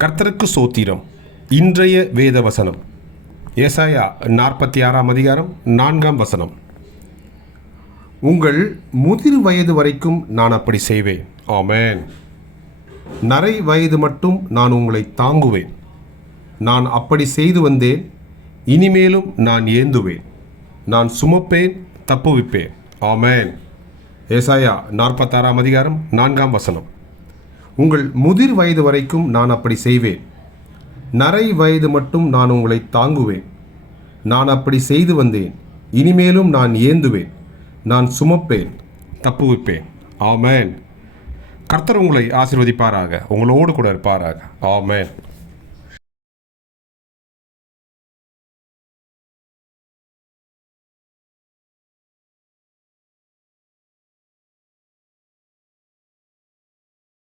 கர்த்தருக்கு சோத்திரம். இன்றைய வேத வசனம் ஏசாயா நாற்பத்தி ஆறாம் அதிகாரம் நான்காம் வசனம். உங்கள் முதிர் வயது வரைக்கும் நான் அப்படி செய்வேன். ஆமேன். நரை வயது மட்டும் நான் உங்களை தாங்குவேன். நான் அப்படி செய்து வந்தேன். இனிமேலும் நான் ஏந்துவேன். நான் சுமப்பேன் தப்புவிப்பேன். ஆமேன். ஏசாயா நாற்பத்தாறாம் அதிகாரம் நான்காம் வசனம். உங்கள் முதிர் வயது வரைக்கும் நான் அப்படி செய்வேன். நரை வயது மட்டும் நான் உங்களை தாங்குவேன். நான் அப்படி செய்து வந்தேன். இனிமேலும் நான் ஏந்துவேன். நான் சுமப்பேன். தப்புவிப்பேன் ஆமேன். கர்த்தர் உங்களை ஆசிர்வதிப்பாராக. உங்களோடு கூட இருப்பாராக. ஆமேன்.